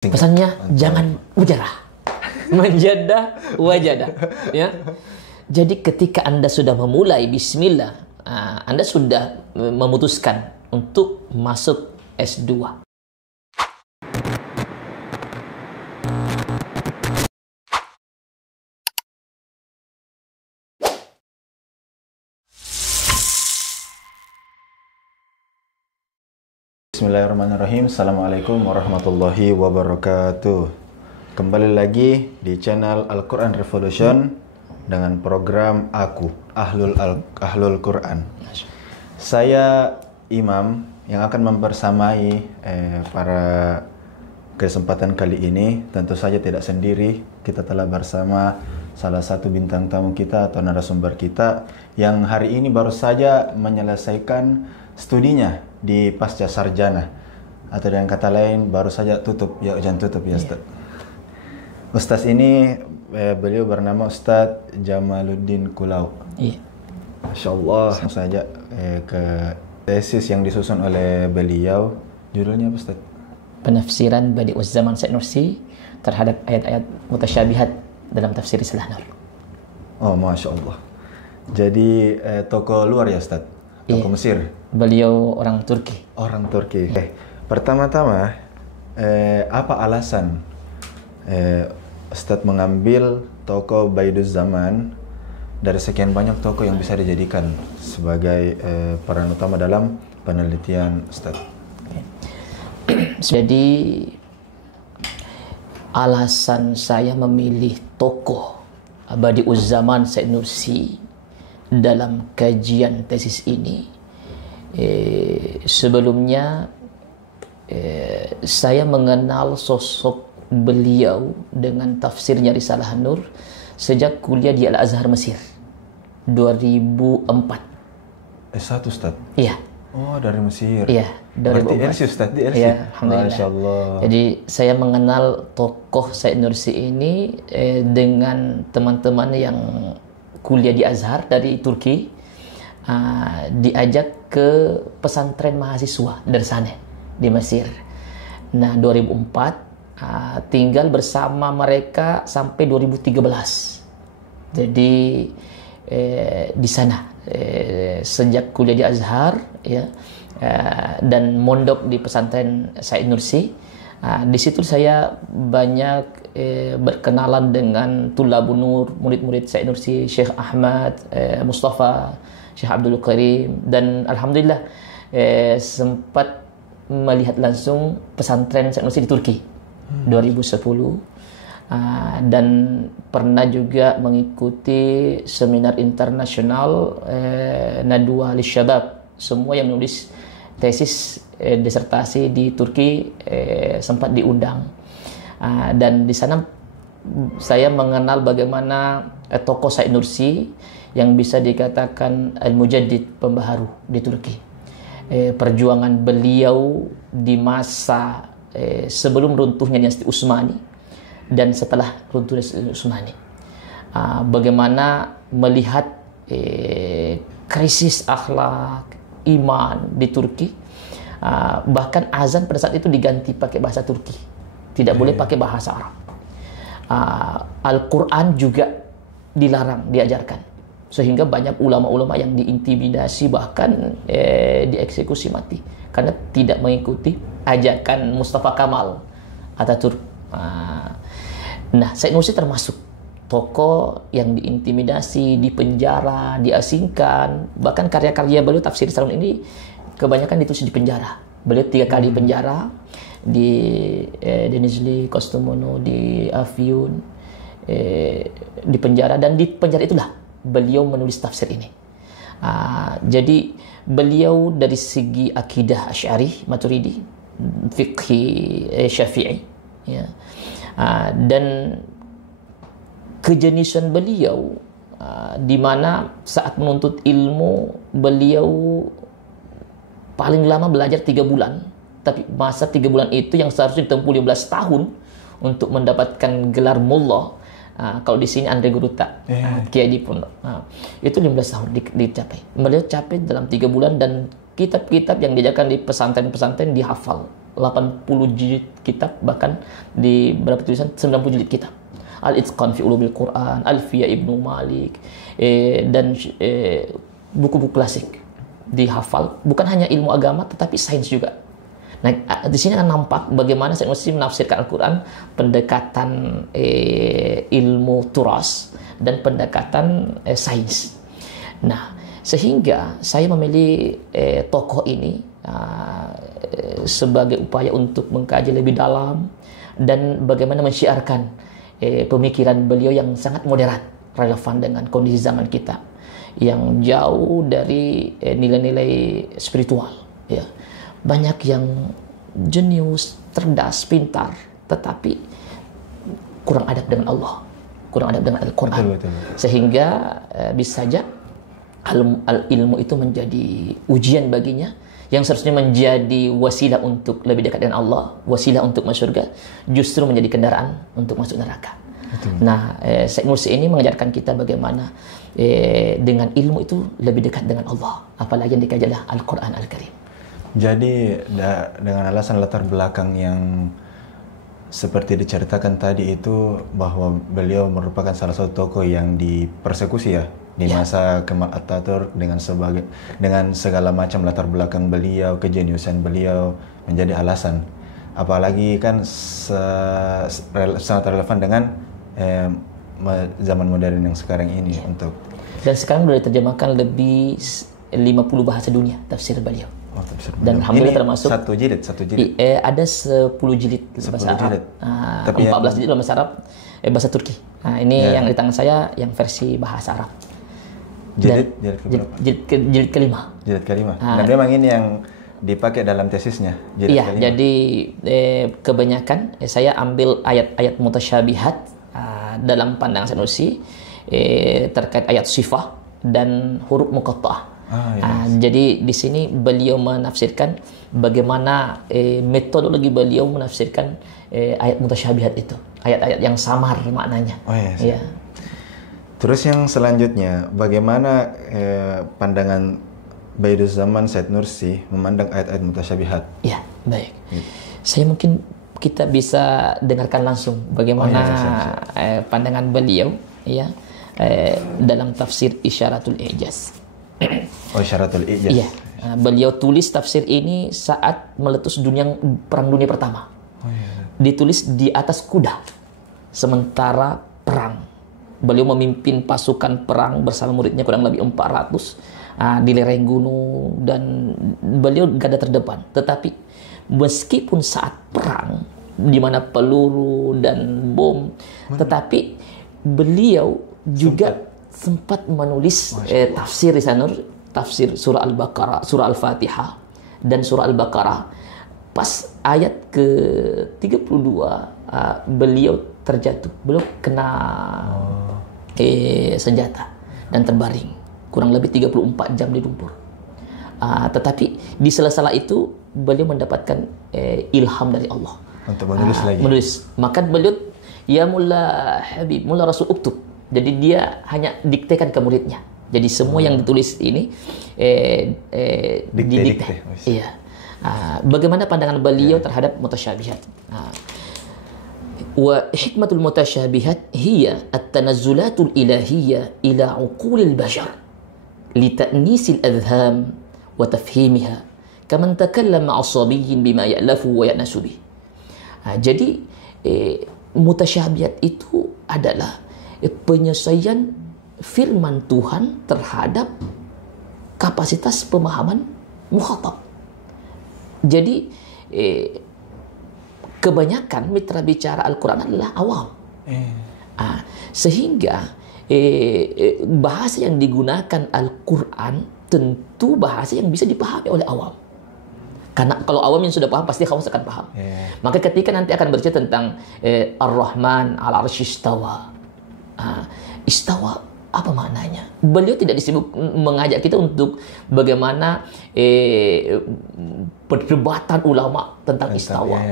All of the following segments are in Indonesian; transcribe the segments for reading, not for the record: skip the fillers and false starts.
Pesannya jangan ujarah, menjadah wajadah, ya. Jadi ketika Anda sudah memulai Bismillah, Anda sudah memutuskan untuk masuk S2. Bismillahirrahmanirrahim. Assalamualaikum warahmatullahi wabarakatuh. Kembali lagi di channel Al-Quran Revolution dengan program Aku Ahlul Quran. Saya Imam yang akan membersamai para kesempatan kali ini. Tentu saja tidak sendiri, kita telah bersama salah satu bintang tamu kita atau narasumber kita yang hari ini baru saja menyelesaikan studinya di pasca sarjana, atau dengan kata lain baru saja tutup. Ya, jangan tutup ya Ustaz. Ustaz ini beliau bernama Ustaz Jamaluddin Kulau. Iya. Masya Allah. Langsung saja ke tesis yang disusun oleh beliau. Judulnya apa Ustaz? Penafsiran Badi'uz Zaman Said Nursi terhadap ayat-ayat mutasyabihat dalam tafsir Risalah Nur. Oh, Masya Allah. Jadi tokoh luar ya Ustaz? Tokoh Mesir? Beliau orang Turki. Orang Turki. Pertama-tama, apa alasan Ustadz mengambil tokoh Badi'uz Zaman dari sekian banyak tokoh yang bisa dijadikan sebagai peran utama dalam penelitian Ustadz? Jadi alasan saya memilih tokoh Badi'uz Zaman Said Nursi dalam kajian tesis ini, sebelumnya saya mengenal sosok beliau dengan tafsirnya Risalah Nur sejak kuliah di Al-Azhar Mesir 2004. S1 Ustaz? Iya. Oh, dari Mesir. Iya, dari berarti LC Ustaz, di LC? Iya, alhamdulillah. Masya Allah. Jadi saya mengenal tokoh Said Nursi ini dengan teman-teman yang kuliah di Azhar dari Turki, diajak ke pesantren mahasiswa Dersane di Mesir. Nah, 2004 tinggal bersama mereka sampai 2013. Jadi di sana sejak kuliah di Azhar, ya, dan mondok di pesantren Said Nursi. Di situ saya banyak berkenalan dengan Tulabun Nur, murid-murid Said Nursi, Syekh Ahmad, Mustafa, Syekh Abdul Karim, dan alhamdulillah sempat melihat langsung pesantren Said Nursi di Turki 2010, dan pernah juga mengikuti seminar internasional Nadwa Lishabab. Semua yang menulis tesis disertasi di Turki sempat diundang, dan di sana saya mengenal bagaimana tokoh Said Nursi yang bisa dikatakan al-mujaddid, pembaharu di Turki. Perjuangan beliau di masa sebelum runtuhnya dinasti Utsmani dan setelah runtuhnya dinasti Utsmani, bagaimana melihat krisis akhlak iman di Turki. Bahkan azan pada saat itu diganti pakai bahasa Turki, tidak boleh pakai bahasa Arab. Al-Quran juga dilarang diajarkan, sehingga banyak ulama-ulama yang diintimidasi, bahkan dieksekusi mati karena tidak mengikuti ajakan Mustafa Kamal Ataturk. Nah, Said Nursi termasuk tokoh yang diintimidasi, dipenjara, diasingkan. Bahkan karya-karya beliau tafsir Risalah ini kebanyakan ditulis di penjara. Beliau 3 kali penjara, di Denizli, Kastamonu, di Afyun, di penjara, dan di penjara itulah beliau menulis tafsir ini. Jadi beliau dari segi akidah Asy'ari, Maturidi, fikhi Syafi'i, ya, dan kejeniusan beliau, di mana saat menuntut ilmu beliau paling lama belajar 3 bulan, tapi masa 3 bulan itu yang seharusnya ditempuh 15 tahun untuk mendapatkan gelar mullah. Kalau di sini Andre Guruta, Kiai di Pondok, itu 15 tahun dicapai. Beliau capai dalam 3 bulan, dan kitab-kitab yang diajarkan di pesantren-pesantren dihafal 80 jilid kitab, bahkan di beberapa tulisan 90 jilid kitab. Al-Itqan fi Ulumil Quran, Alfiyah Ibnu Malik, dan buku-buku klasik dihafal. Bukan hanya ilmu agama, tetapi sains juga. Nah, di sini akan nampak bagaimana Said Nursi menafsirkan Al-Quran, pendekatan ilmu turas dan pendekatan sains. Nah, sehingga saya memilih tokoh ini sebagai upaya untuk mengkaji lebih dalam dan bagaimana mensyiarkan pemikiran beliau yang sangat moderat, relevan dengan kondisi zaman kita yang jauh dari nilai-nilai spiritual. Ya, banyak yang jenius, cerdas, pintar, tetapi kurang adab dengan Allah, kurang adab dengan Al-Quran. Betul. Sehingga bisa saja ilmu itu menjadi ujian baginya, yang seharusnya menjadi wasilah untuk lebih dekat dengan Allah, wasilah untuk masuk surga, justru menjadi kendaraan untuk masuk neraka. Betul. Nah, Syekh Nursi ini mengajarkan kita bagaimana dengan ilmu itu lebih dekat dengan Allah, apalagi yang dikaji adalah Al-Quran Al-Karim. Jadi dengan alasan latar belakang yang seperti diceritakan tadi itu, bahwa beliau merupakan salah satu tokoh yang dipersekusi ya di masa Kemal Atatürk, dengan segala macam latar belakang beliau, kejeniusan beliau menjadi alasan. Apalagi kan sangat relevan dengan zaman modern yang sekarang ini untuk. Dan sekarang sudah diterjemahkan lebih 50 bahasa dunia tafsir beliau. Oh, tafsir dan alhamdulillah termasuk satu jilid. Ada 10 jilid bahasa Arab. Tapi 14 jilid bahasa Arab, bahasa Turki. Nah, ini yang di tangan saya yang versi bahasa Arab. Jilid kelima. Jilid kelima. Dan memang ini yang dipakai dalam tesisnya. Iya, jadi kebanyakan saya ambil ayat-ayat mutasyabihat dalam pandangan Syekh Nursi terkait ayat sifah dan huruf muqatta'ah. Jadi di sini beliau menafsirkan bagaimana metodologi beliau menafsirkan ayat mutasyabihat itu, ayat-ayat yang samar maknanya. Ya. Terus yang selanjutnya, bagaimana pandangan Baiduzaman Syekh Nursi memandang ayat-ayat mutasyabihat? Ya, baik. Saya mungkin kita bisa dengarkan langsung bagaimana pandangan beliau ya dalam tafsir Isyaratul Ijaz. Isyaratul Ijaz. Iya. Beliau tulis tafsir ini saat meletus Perang Dunia Pertama. Ditulis di atas kuda sementara perang. Beliau memimpin pasukan perang bersama muridnya kurang lebih 400 di lereng gunung, dan beliau garda terdepan. Tetapi meskipun saat perang di mana peluru dan bom, tetapi beliau juga sempat menulis tafsir di sana, tafsir surah Al-Baqarah, surah Al-Fatihah dan surah Al-Baqarah. Pas ayat ke-32 beliau terjatuh, beliau kena senjata dan terbaring kurang lebih 34 jam di lumpur. Tetapi di sela-sela itu beliau mendapatkan ilham dari Allah untuk menulis lagi. Maka beliau, ya Mullah Habib, Mullah Rasul uktub. Jadi dia hanya diktekan ke muridnya. Jadi semua yang ditulis ini didikte. Iya. Bagaimana pandangan beliau terhadap mutasyabihat? Wa hikmatul mutasyabihat hiya at-tanazzulatul ilahiyyah ila uqulil bashar li ta'nisil adham wa tafhimiha kaman takallama 'asabiyyin bima ya'lafu wa ya'nasu bih. Jadi mutasyabihat itu adalah penyelesaian firman Tuhan terhadap kapasitas pemahaman mukhatab. Jadi kebanyakan mitra bicara Al-Quran adalah awam. Sehingga bahasa yang digunakan Al-Quran tentu bahasa yang bisa dipahami oleh awam. Karena kalau awam yang sudah paham pasti khawas akan paham. Maka ketika nanti akan bercerita tentang Ar-Rahman al-Arsy istawa. Istawa apa maknanya? Beliau tidak disibuk mengajak kita untuk bagaimana perdebatan ulama tentang istawa.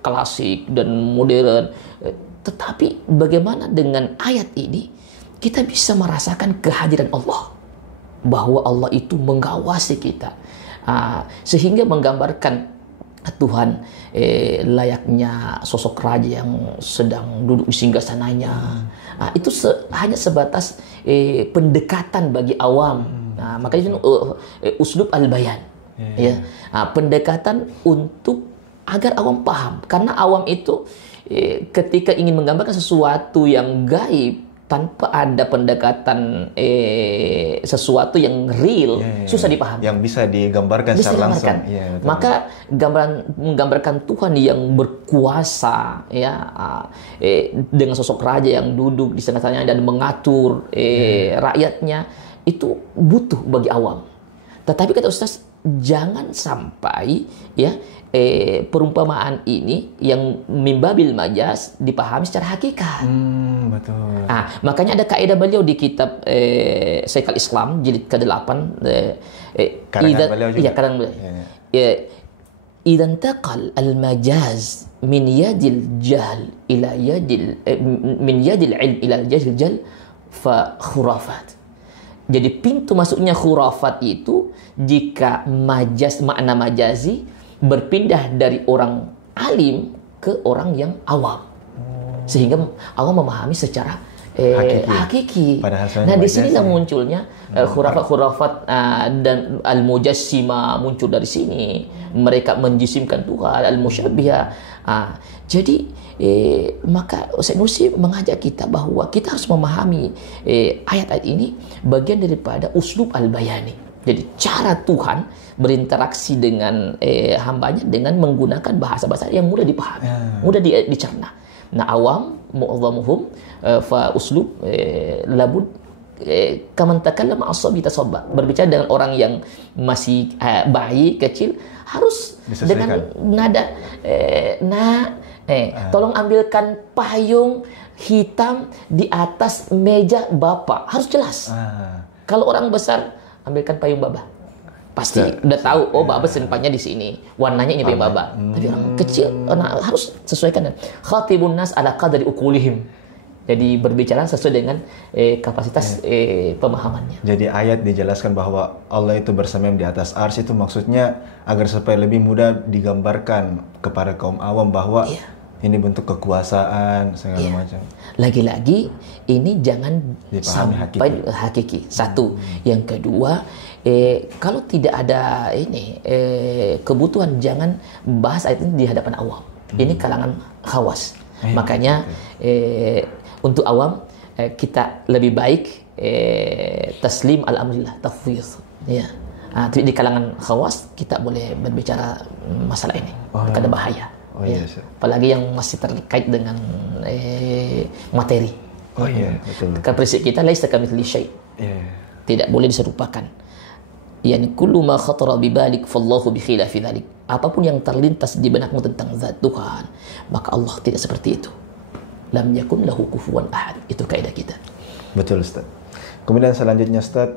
Klasik dan modern. Tetapi bagaimana dengan ayat ini kita bisa merasakan kehadiran Allah, bahwa Allah itu mengawasi kita, sehingga menggambarkan Tuhan layaknya sosok raja yang sedang duduk di singgasananya. Nah, itu hanya sebatas pendekatan bagi awam. Nah, makanya uslub al-bayan. Ya. Nah, pendekatan untuk agar awam paham. Karena awam itu ketika ingin menggambarkan sesuatu yang gaib tanpa ada pendekatan sesuatu yang real, susah dipahami. Yang bisa digambarkan secara langsung. Maka menggambarkan Tuhan yang berkuasa, ya, dengan sosok raja yang duduk di tengah-tengahnya dan mengatur rakyatnya, itu butuh bagi awam. Tetapi kata Ustaz, jangan sampai ya perumpamaan ini yang mimbabil majas dipahami secara hakikat. Betul. Makanya ada kaidah beliau di kitab Syekhul Islam jilid ke-8. Karangan beliau juga. Iya, karangan beliau. Idan taqal al-majaz min yadil jahl ila yadil min yadil ilm ila jahil fa khurafat. Jadi pintu masuknya khurafat itu jika makna majazi berpindah dari orang alim ke orang yang awam, sehingga awam memahami secara hakiki. Nah, di sinilah munculnya khurafat dan al-mujassima muncul dari sini. Mereka menjisimkan Tuhan, al-musyabbiha. Jadi maka Ustaz Nursi mengajak kita bahwa kita harus memahami ayat-ayat ini bagian daripada uslub al-bayani. Jadi cara Tuhan berinteraksi dengan hambanya dengan menggunakan bahasa-bahasa yang mudah dipahami, mudah dicerna. Nah, awam mu'adzamuhum fa uslub labud kaman takallama as-sabi tasabba. Berbicara dengan orang yang masih bayi kecil harus dengan nada tolong ambilkan payung hitam di atas meja Bapak. Harus jelas. Kalau orang besar, ambilkan payung Baba. Pasti udah tahu, Baba sempatnya di sini. Warnanya ini payung Baba. Tapi orang kecil harus sesuaikan. Khatibun nas ala qadri uqulihim. Jadi berbicara sesuai dengan kapasitas pemahamannya. Jadi ayat dijelaskan bahwa Allah itu bersemayam di atas arsy, itu maksudnya agar supaya lebih mudah digambarkan kepada kaum awam bahwa ini bentuk kekuasaan segala macam. Lagi-lagi ini jangan sampai hakiki. Satu. Yang kedua, kalau tidak ada kebutuhan, jangan bahas ayat ini di hadapan awam. Ini kalangan khawas. Makanya untuk awam kita lebih baik taslim al-amrillah, tafwidh. Ya. Di kalangan khawas kita boleh berbicara masalah ini. Karena bahaya. Apalagi yang masih terkait dengan materi. Betul. Kan prinsip kita laisa kamitslihi syai'. Tidak boleh diserupakan. Yani kullu ma khatara bi balik fallahu bi khilafi dzalik. Apapun yang terlintas di benakmu tentang zat Tuhan, maka Allah tidak seperti itu. Lam yakun lahu kufuwan ahad. Itu kaidah kita. Betul, Ustaz. Kemudian selanjutnya, Ustaz,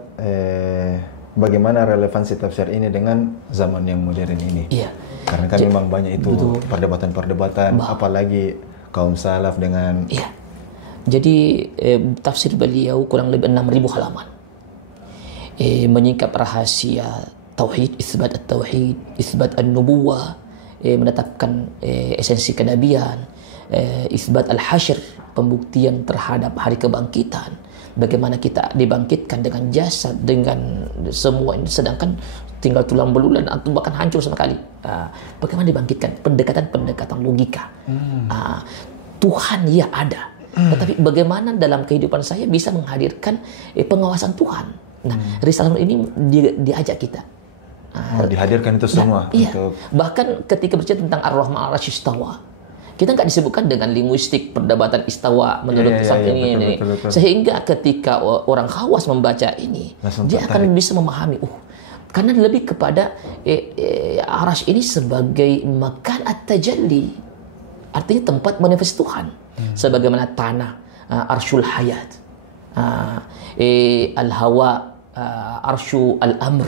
bagaimana relevansi tafsir ini dengan zaman yang modern ini? Karena kan memang banyak itu perdebatan-perdebatan, apalagi kaum salaf dengan... Jadi tafsir beliau kurang lebih 6.000 halaman. Menyingkap rahasia tauhid, isbat at-tauhid, isbat an-nubuwah, menetapkan esensi kenabian, isbat al-hasyr, pembuktian terhadap hari kebangkitan. Bagaimana kita dibangkitkan dengan jasad, dengan semua ini, sedangkan tinggal tulang belulan atau bahkan hancur sama sekali. Bagaimana dibangkitkan? Pendekatan logika. Tuhan ya ada, tetapi bagaimana dalam kehidupan saya bisa menghadirkan pengawasan Tuhan. Nah, risalah ini diajak kita. Dihadirkan itu semua. Untuk... Bahkan ketika bercerita tentang Ar-Rahman Ar-Rahim istawa, kita nggak disebutkan dengan linguistik perdebatan istawa menurut ini. Betul. Sehingga ketika orang khawas membaca ini, dia akan bisa memahami. Karena lebih kepada Arash ini sebagai makan at-tajalli, artinya tempat manifest Tuhan. Sebagaimana tanah, arsyul hayat, al-hawa, arsyu al-amr.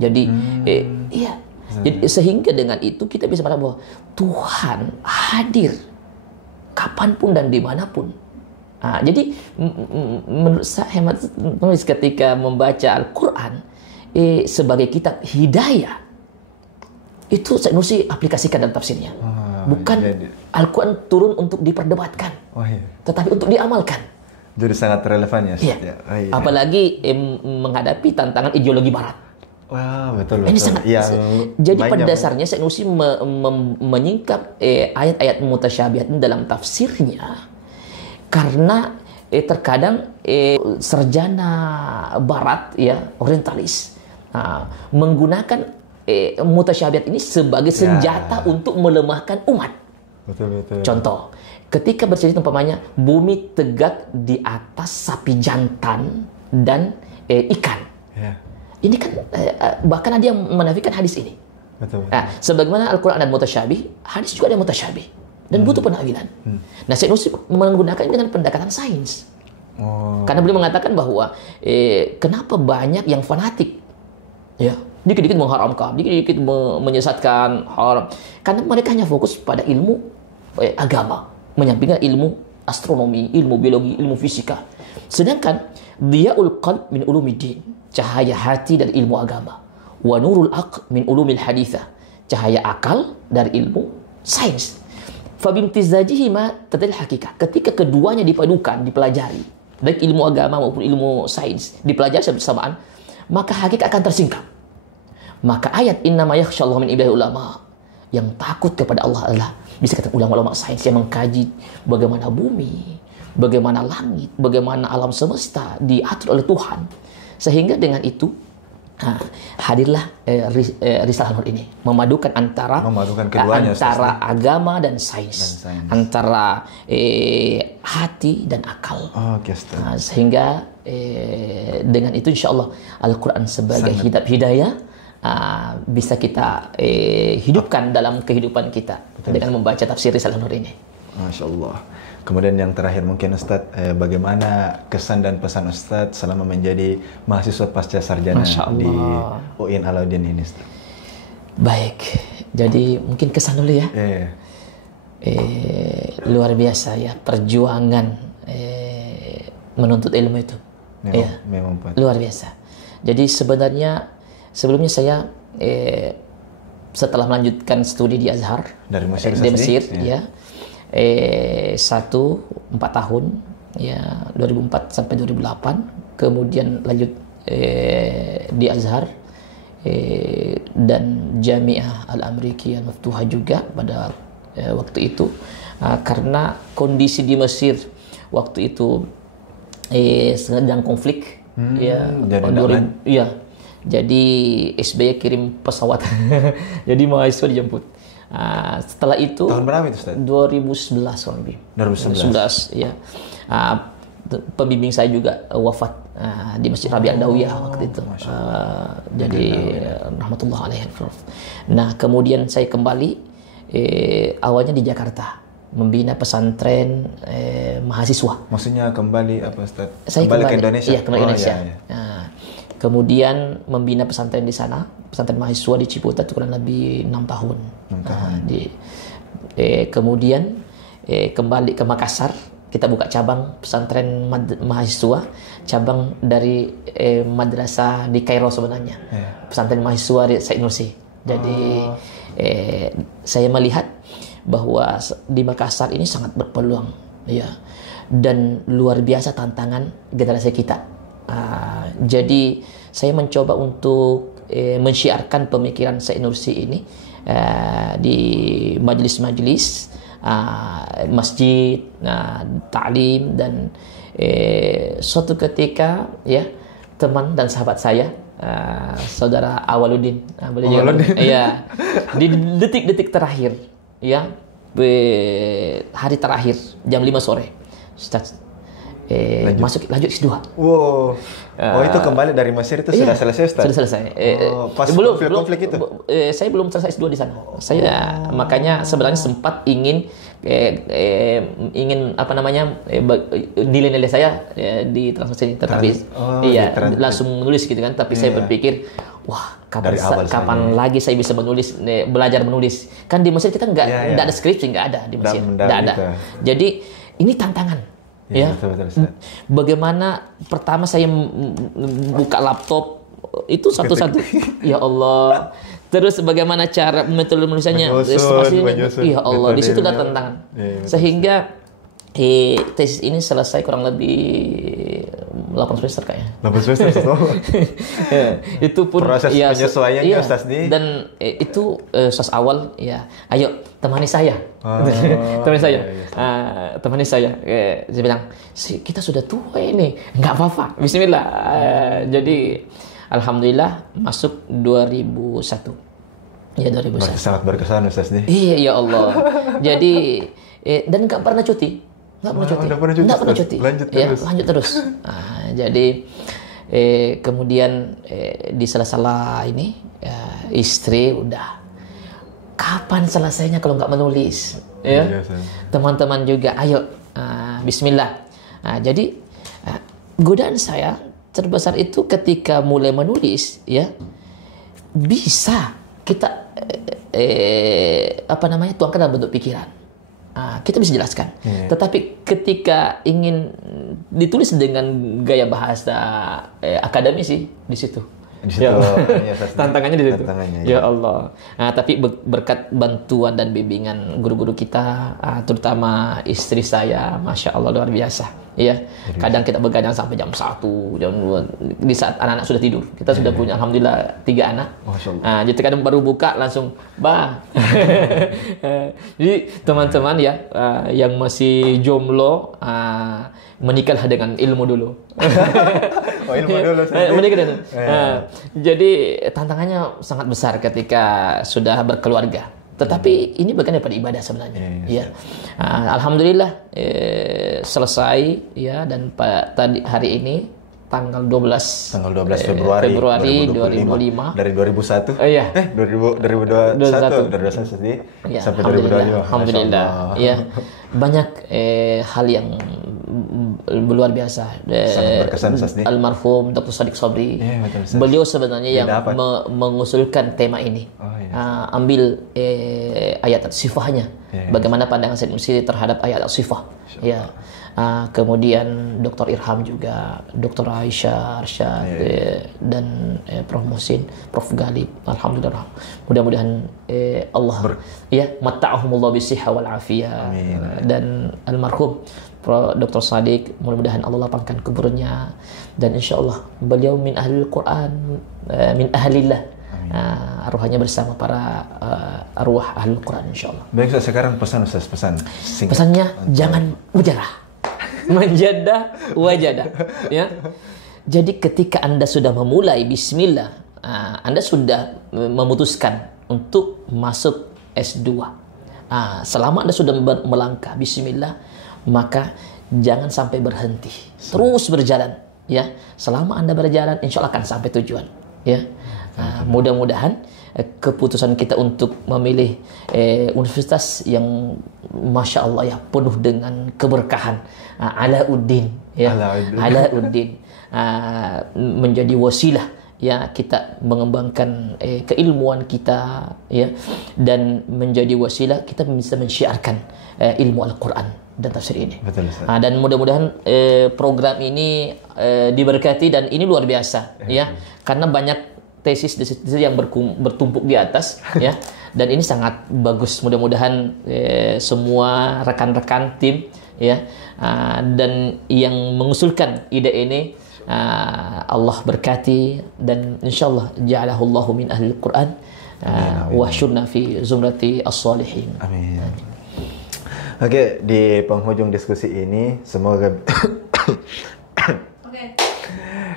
Jadi jadi sehingga dengan itu kita bisa mengatakan bahwa Tuhan hadir kapanpun dan dimanapun. Jadi menurut saya, hemat penulis, ketika membaca Al-Quran sebagai kitab hidayah, Itu Said Nursi aplikasikan dalam tafsirnya. Bukan Al-Quran turun untuk diperdebatkan, tetapi untuk diamalkan. Jadi sangat relevan ya. Iya. Apalagi menghadapi tantangan ideologi Barat. Wah, betul. Ini sangat. Jadi pada dasarnya Said Nursi menyingkap ayat-ayat mutasyabihat dalam tafsirnya, karena terkadang sarjana Barat ya, orientalis menggunakan mutasyabihat ini sebagai senjata untuk melemahkan umat. Betul. Contoh, ketika bercerita umpamanya bumi tegak di atas sapi jantan dan ikan. Ini kan bahkan ada yang menafikan hadis ini. Betul. Sebagaimana Al-Quran ada mutasyabih, hadis juga ada mutasyabih dan butuh penakwilan. Nah, Said Nursi menggunakan dengan pendekatan sains. Karena beliau mengatakan bahwa kenapa banyak yang fanatik, ya, dikit-dikit mengharamkan, dikit-dikit menyesatkan, haram. Karena mereka hanya fokus pada ilmu agama, menyampingkan ilmu astronomi, ilmu biologi, ilmu fisika. Sedangkan Diyaul qalb min ulumiddin, cahaya hati dari ilmu agama. Wa nurul aql min ulumil hadithah, cahaya akal dari ilmu sains. Fabimtizajihima tadil hakikat. Ketika keduanya dipadukan, dipelajari, baik ilmu agama maupun ilmu sains dipelajari bersamaan, maka hakikat akan tersingkap. Maka ayat innama yakhsyallaha min ibadihi ulama, yang takut kepada Allah adalah, bisa kata ulama-ulama sains yang mengkaji bagaimana bumi, bagaimana langit, bagaimana alam semesta diatur oleh Tuhan. Sehingga dengan itu hadirlah Risalah Nur ini, memadukan keduanya, antara agama dan sains. Antara hati dan akal. Sehingga dengan itu insya Allah Al-Quran sebagai hidayah bisa kita hidupkan dalam kehidupan kita. Betul. Dengan membaca tafsir Risalah Nur ini. Masya Allah. Kemudian yang terakhir mungkin Ustadz, bagaimana kesan dan pesan Ustadz selama menjadi mahasiswa pasca sarjana di UIN Alauddin ini, Ustadz? Baik, jadi mungkin kesan dulu ya. Luar biasa ya perjuangan menuntut ilmu itu. Memang luar biasa. Jadi sebenarnya sebelumnya saya setelah melanjutkan studi di Azhar dari Mesir, ya. 4 tahun ya, 2004 sampai 2008, kemudian lanjut di Azhar dan Jami'ah Al-Amriki Al-Maftuhah juga pada waktu itu, karena kondisi di Mesir waktu itu sedang konflik jadi SBY kirim pesawat jadi mahasiswa dijemput. Setelah itu tahun berapa itu, Ustaz? 2011 kurang lebih. 2011 ya. Pembimbing saya juga wafat di Masjid Rabi' Adawiyah waktu itu. Jadi rahmatullah alaihi. Nah, kemudian saya kembali awalnya di Jakarta membina pesantren mahasiswa. Maksudnya kembali apa, Ustaz? Saya kembali ke Indonesia. Iya, kembali ke Indonesia. Iya. Kemudian membina pesantren di sana, pesantren mahasiswa di Ciputat kurang lebih 6 tahun. Kemudian kembali ke Makassar, kita buka cabang pesantren mahasiswa, cabang dari madrasah di Kairo sebenarnya. Pesantren mahasiswa Said Nursi. Jadi saya melihat bahwa di Makassar ini sangat berpeluang, ya, dan luar biasa tantangan generasi kita. Jadi saya mencoba untuk mensyiarkan pemikiran Said Nursi ini di majelis-majelis masjid, ta'lim, dan suatu ketika ya teman dan sahabat saya saudara Awaluddin, ya, di detik-detik terakhir ya, hari terakhir jam 5 sore Ustaz, lanjut S2. Wow. Itu kembali dari Mesir itu sudah selesai, Ustaz? Sudah selesai. Pas konflik itu? Saya belum selesai S2 di sana. Saya makanya sebenarnya sempat ingin apa namanya, nilai-nilai saya ditranslasi, tetapi langsung menulis gitu kan. Tapi saya berpikir, wah, kapan lagi saya bisa belajar menulis? Kan di Mesir kita nggak ada skripsi, nggak ada di Mesir, nggak ada. Jadi ini tantangan. Ya, betul. bagaimana pertama saya buka laptop, itu satu-satu. Ya Allah. Terus bagaimana cara metode menulisannya? Menyusun. Ya Allah, di situ ada tantangan. Sehingga tesis ini selesai kurang lebih 8 semester kayaknya. 8 semester. Itu pun proses penyesuaiannya Ustaz nih. Dan itu Ustaz awal ya. Ayo temani saya. Temani saya. Temani saya. Dia bilang, kita sudah tua ini. Enggak apa-apa. Bismillah. Jadi alhamdulillah masuk 2001. Ya 2001. Sangat berkesan Ustaz nih. Iya ya Allah. Jadi dan enggak pernah cuti. Enggak pernah cuti. Lanjut terus. Jadi kemudian di sela-sela ini istri udah kapan selesainya kalau nggak menulis, ya. Teman-teman juga, ayo Bismillah. Jadi godaan saya terbesar itu ketika mulai menulis, ya bisa kita tuangkan dalam bentuk pikiran. Kita bisa jelaskan. Tetapi ketika ingin ditulis dengan gaya bahasa akademisi di situ. Tantangannya di situ. Ya Allah. Tapi berkat bantuan dan bimbingan guru-guru kita, terutama istri saya, masya Allah luar biasa. Ya, kadang kita begadang sampai jam 1, jam 2 di saat anak-anak sudah tidur. Kita sudah punya alhamdulillah 3 anak. Jadi kadang baru buka langsung bah. Jadi teman-teman ya yang masih jomblo, menikahlah dengan ilmu dulu. Ilmu dulu. Menikah dulu. Jadi tantangannya sangat besar ketika sudah berkeluarga. Tetapi ini bagian daripada ibadah sebenarnya. Ya. Alhamdulillah selesai ya, dan tadi hari ini tanggal 12 Februari 2005 dari 2001. 2021 ya, sampai 2025. Alhamdulillah. Ya. Banyak hal yang luar biasa. Sangat berkesan Ustaz nih. Almarhum Dr. Shadiq Sobri. Beliau sebenarnya yang mengusulkan tema ini. Ambil ayat sifahnya. Bagaimana pandangan Said Nursi terhadap ayat sifah. Ya. Kemudian Dr. Irham juga, Dr. Aisyah Arsyad, dan Prof. Muhsin, Prof. Galib. Alhamdulillah. Mudah-mudahan Allah matta'ahumullah bisihha wal afiyah. Dan almarhum Dr. Shadiq, mudah-mudahan Allah lapangkan kuburnya, dan insyaallah beliau min ahlil Quran, min ahlillah. Arwahnya bersama para arwah ahlul Quran insyaallah. Baik Ustaz, sekarang pesan singkat. Pesannya jangan mujarah. Menjadah wajadah, ya. Jadi ketika Anda sudah memulai bismillah, Anda sudah memutuskan untuk masuk S2. Selama Anda sudah melangkah bismillah, maka jangan sampai berhenti. Terus berjalan, ya. Selama Anda berjalan, insya Allah akan sampai tujuan, ya. Mudah-mudahan keputusan kita untuk memilih universitas yang masya Allah ya penuh dengan keberkahan, Alauddin, ya. Alauddin menjadi wasilah ya kita mengembangkan keilmuan kita, ya, dan menjadi wasilah kita bisa mensyiarkan ilmu Al-Quran dan tafsir ini. Betul, dan mudah-mudahan program ini diberkati, dan ini luar biasa ya, karena banyak tesis yang bertumpuk di atas, ya, dan ini sangat bagus. Mudah-mudahan semua rekan-rekan tim, ya, dan yang mengusulkan ide ini Allah berkati, dan insyaallah ja'alahullahu min ahlil Quran wa syurna fi zumrati as-salihin. Amin. Oke, di penghujung diskusi ini semoga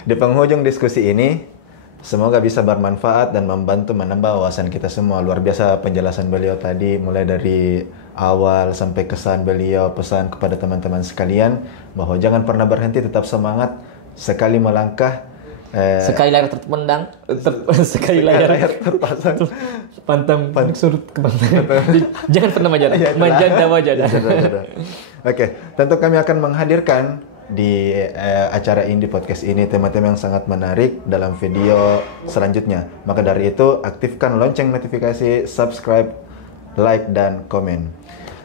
di penghujung diskusi ini semoga bisa bermanfaat dan membantu menambah wawasan kita semua. Luar biasa penjelasan beliau tadi, mulai dari awal sampai kesan beliau, pesan kepada teman-teman sekalian bahwa jangan pernah berhenti, tetap semangat. Sekali melangkah, sekali layar terpendang, sekali layar terpasang, pantang surut ke pantang. Jangan pernah majadah wajadah. Oke, tentu kami akan menghadirkan di acara ini, podcast ini, tema-tema yang sangat menarik dalam video selanjutnya. Maka dari itu aktifkan lonceng notifikasi, subscribe, like, dan komen.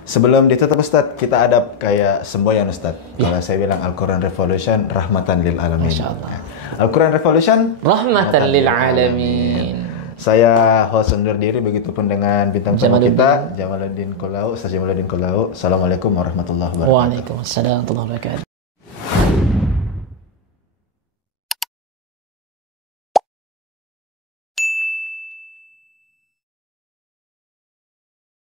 Sebelum ditutup Ustadz, kita ada kayak semboyan Ustadz. Kalau saya bilang Al-Quran Revolution rahmatan lil alamin. Masya Allah. Al-Quran Revolution Rahmatan lil alamin. Saya host undur diri, begitupun dengan bintang tamu Jamaluddin. kita Jamaluddin Qolau, Ustaz Jamaluddin Qolau. Assalamualaikum warahmatullahi wabarakatuh. Waalaikumsalam warahmatullahi wabarakatuh.